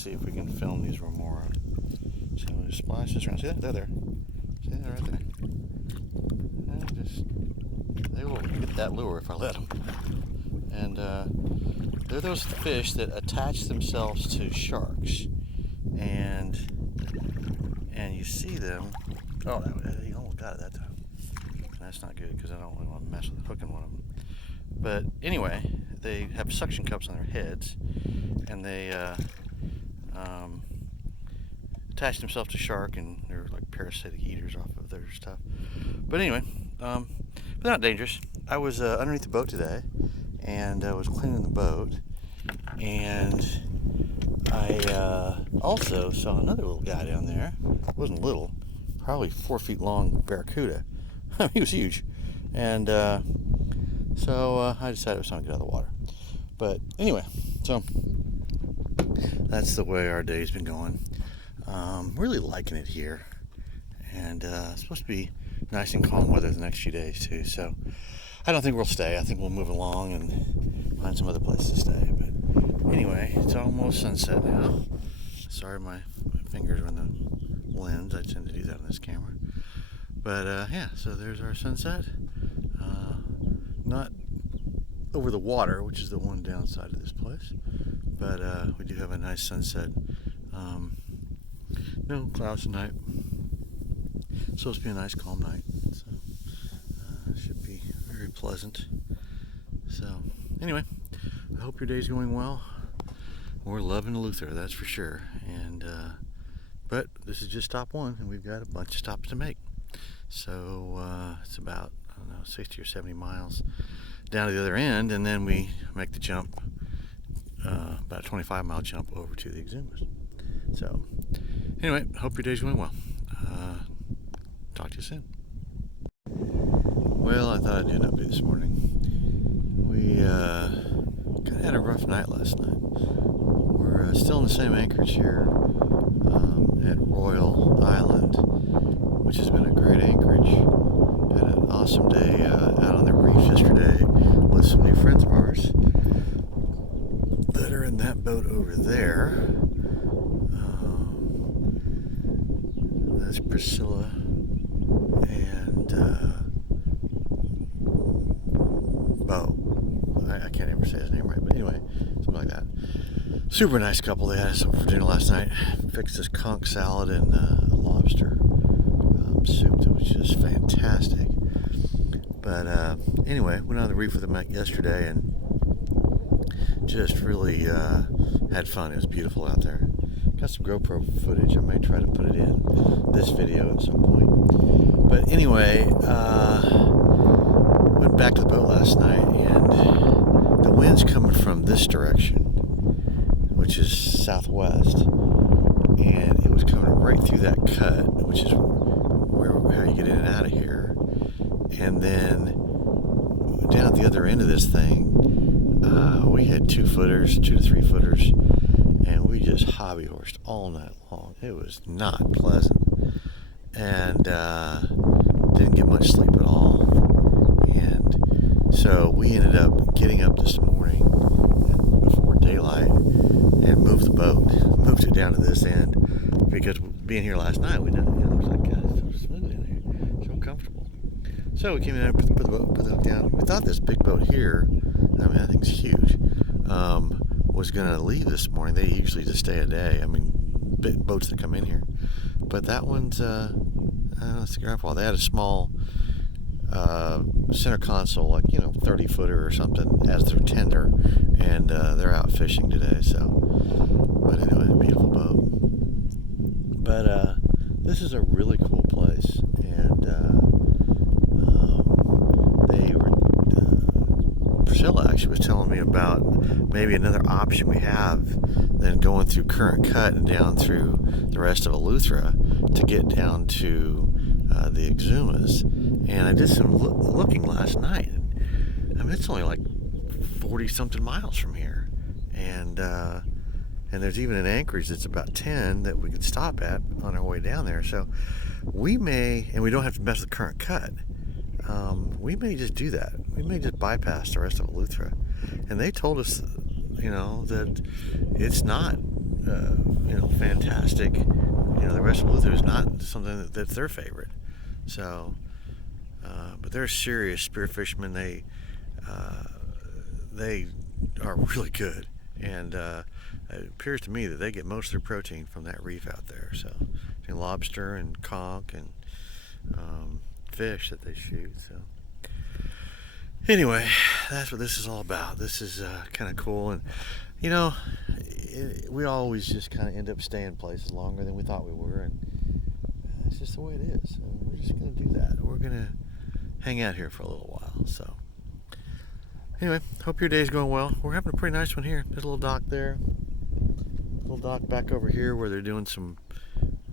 see if we can film these remora. So we'll just splash this around. See that? They're there. See that right there? They will get that lure if I let them. And they're those fish that attach themselves to sharks. And you see them. Oh, he almost got it that time. That's not good because I don't really want to mess with hooking one of them. But anyway, they have suction cups on their heads, and they attach themselves to shark, and they're like parasitic eaters off of their stuff. But anyway, but they're not dangerous. I was underneath the boat today, and I was cleaning the boat, and I also saw another little guy down there. It wasn't little, probably 4 feet long barracuda. He was huge. And so I decided it was time to get out of the water. But anyway, so that's the way our day's been going. Really liking it here. And it's supposed to be nice and calm weather the next few days too. So I don't think we'll stay. I think we'll move along and find some other place to stay. But anyway, it's almost sunset now. Sorry my fingers are on the lens. I tend to do that on this camera. But yeah, so there's our sunset. Not over the water, which is the one downside of this place. But we do have a nice sunset. No clouds tonight. It's supposed to be a nice calm night. So it should be very pleasant. So anyway, I hope your day's going well. We're loving Eleuthera, that's for sure. And but this is just stop one, and we've got a bunch of stops to make. So it's about, I don't know, 60 or 70 miles down to the other end, and then we make the jump, about a 25-mile jump over to the Exumas. So anyway, hope your day's going well. Talk to you soon. Well, I thought I'd do an update this morning. We kind of had a rough night last night. We're still in the same Anchorage here at Royal Island, which has been a great anchorage. Had an awesome day out on the reef yesterday with some new friends of ours that are in that boat over there. That's Priscilla and Bo. I can't ever say his name right, but anyway, something like that. Super nice couple. They had some for dinner last night. Fixed this conch salad and a lobster soup that was just fantastic. But anyway, went on the reef with them yesterday and just really had fun. It was beautiful out there. Got some GoPro footage. I may try to put it in this video at some point. But anyway, went back to the boat last night, and the wind's coming from this direction, which is southwest, and it was coming right through that cut, which is how you get in and out of here. And then down at the other end of this thing, we had 2 footers, 2 to 3 footers, and we just hobby horsed all night long. It was not pleasant, and didn't get much sleep at all. And so we ended up getting up this morning before daylight and moved the boat, moved it down to this end, because being here last night, we know, it was like, God, it's so smooth in here, so comfortable. So we came in and put the boat down. We thought this big boat here, I mean, I think it's huge, was going to leave this morning. They usually just stay a day. I mean, big boats that come in here. But that one's, I don't know, it's the ground fall. They had a small center console, like, 30-footer or something, as their tender, and they're out fishing today. So, but anyway, beautiful boat. But this is a really cool place, and Priscilla actually was telling me about maybe another option we have than going through Current Cut and down through the rest of Eleuthera to get down to the Exumas. And I did some looking last night. I mean, it's only like 40-something miles from here. And there's even an Anchorage that's about 10 that we could stop at on our way down there. So we may, and we don't have to mess with Current Cut. We may just do that. We may just bypass the rest of Eleuthera. And they told us, that it's not fantastic. The rest of Eleuthera is not something that's their favorite. So, but they're serious spear fishermen. They are really good, and it appears to me that they get most of their protein from that reef out there. So, lobster and conch and fish that they shoot. So, anyway, that's what this is all about. This is kind of cool, and we always just kind of end up staying places longer than we thought we were, and it's just the way it is. And we're just going to do that. We're going to hang out here for a little while. So, anyway, hope your day's going well. We're having a pretty nice one here. There's a little dock there, a little dock back over here where they're doing some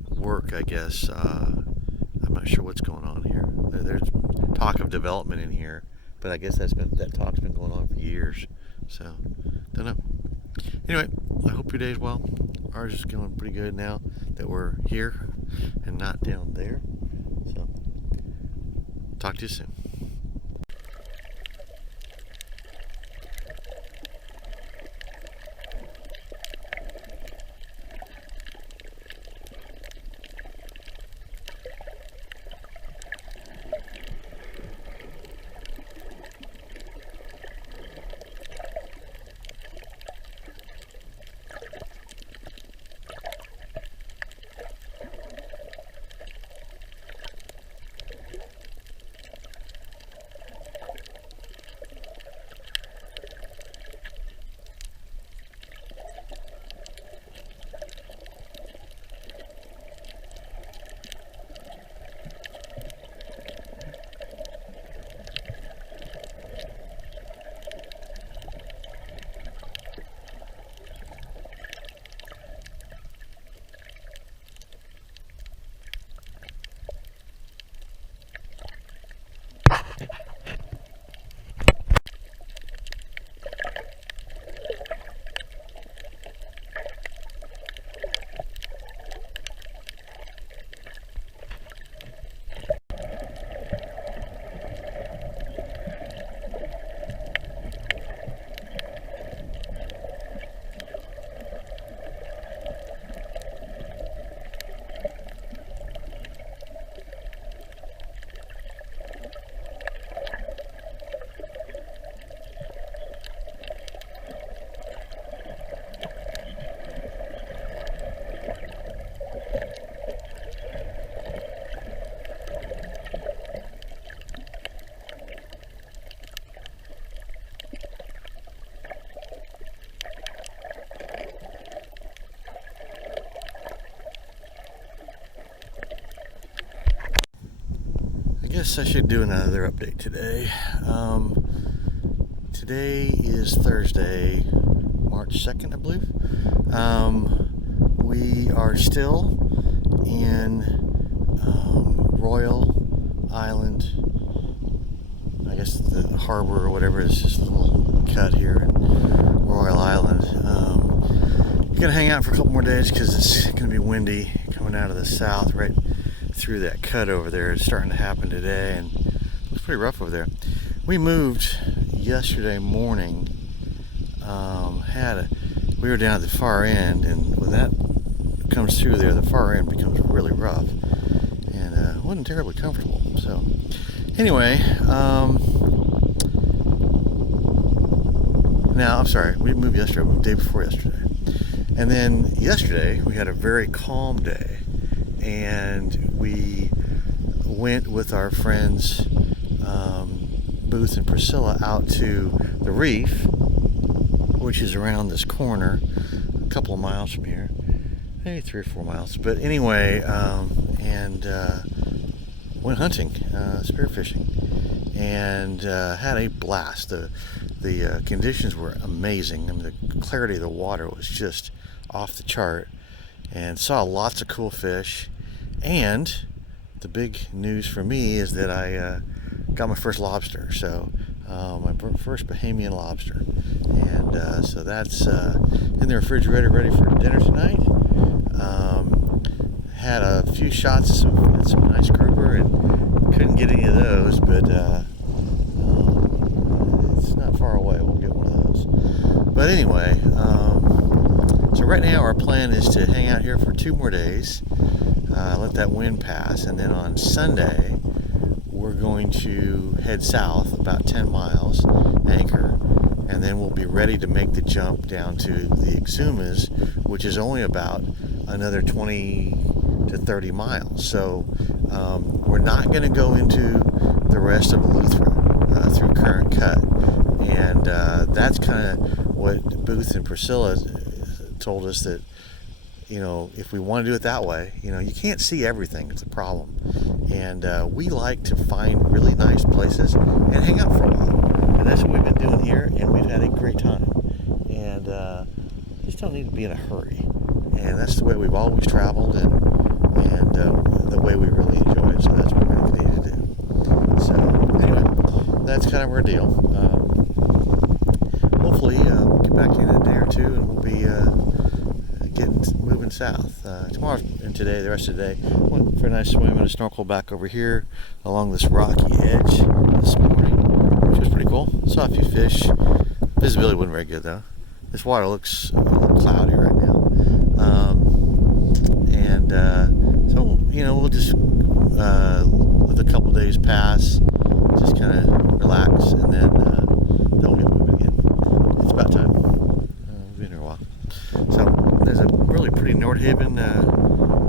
work, I guess. I'm not sure what's going on here. There's talk of development in here, but I guess that talk's been going on for years. So, don't know. Anyway, I hope your day's well. Ours is going pretty good now that we're here and not down there. So, talk to you soon. I guess I should do another update today. Today is Thursday, March 2nd, I believe. We are still in Royal Island. I guess the harbor or whatever is just a little cut here in Royal Island. We're going to hang out for a couple more days because it's going to be windy coming out of the south right through that cut over there. It's starting to happen today, and it was pretty rough over there. We moved yesterday morning. We were down at the far end, and when that comes through there, the far end becomes really rough, and wasn't terribly comfortable. So, anyway, now I'm sorry, we moved yesterday. We moved the day before yesterday, and then yesterday we had a very calm day. And we went with our friends Booth and Priscilla out to the reef, which is around this corner, a couple of miles from here, maybe 3 or 4 miles. But anyway, and went hunting, spearfishing, and had a blast. The conditions were amazing. I mean, the clarity of the water was just off the chart, and saw lots of cool fish. And the big news for me is that I got my first lobster. So my first Bahamian lobster, and so that's in the refrigerator, ready for dinner tonight. Had a few shots at some nice grouper, and couldn't get any of those, but it's not far away. We'll get one of those. But anyway, So right now our plan is to hang out here for 2 more days, let that wind pass, and then on Sunday we're going to head south about 10 miles, anchor, and then we'll be ready to make the jump down to the Exumas, which is only about another 20 to 30 miles. So we're not going to go into the rest of Eleuthera through Current Cut, and that's kind of what Booth and Priscilla told us, that if we want to do it that way, you can't see everything. It's a problem, and we like to find really nice places and hang out for a while, and that's what we've been doing here, and we've had a great time, and just don't need to be in a hurry, and that's the way we've always traveled, and the way we really enjoy it. So that's what we're going to continue to do. So anyway, that's kind of our deal. Hopefully we'll get back in a day or two, and we'll be moving south tomorrow and today. The rest of the day went for a nice swim and a snorkel back over here along this rocky edge this morning, which was pretty cool. Saw a few fish. Visibility wasn't very good though. This water looks a little cloudy right now, so we'll just let a couple days pass, just kind of relax, and then we'll get moving again. It's about time. We've been here a while. So there's a really pretty Nordhaven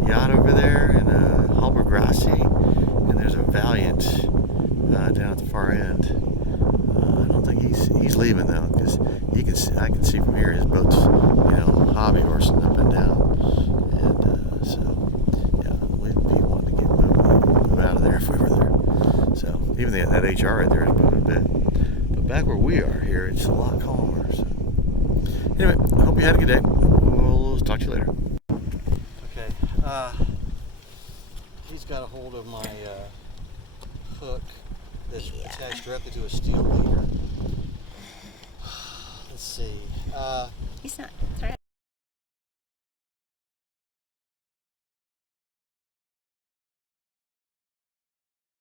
yacht over there, and a Halber Grassi, and there's a Valiant down at the far end. I don't think he's leaving though, because I can see from here his boat's hobby horsing up and down, and so yeah, we'd be wanting to move out of there if we were there. So even that HR right there is moving a bit, but back where we are here, it's a lot calmer. So anyway, I hope you had a good day. We'll talk to you later. Okay, he's got a hold of my hook that's attached directly to a steel leader. Let's see. He's not threatening.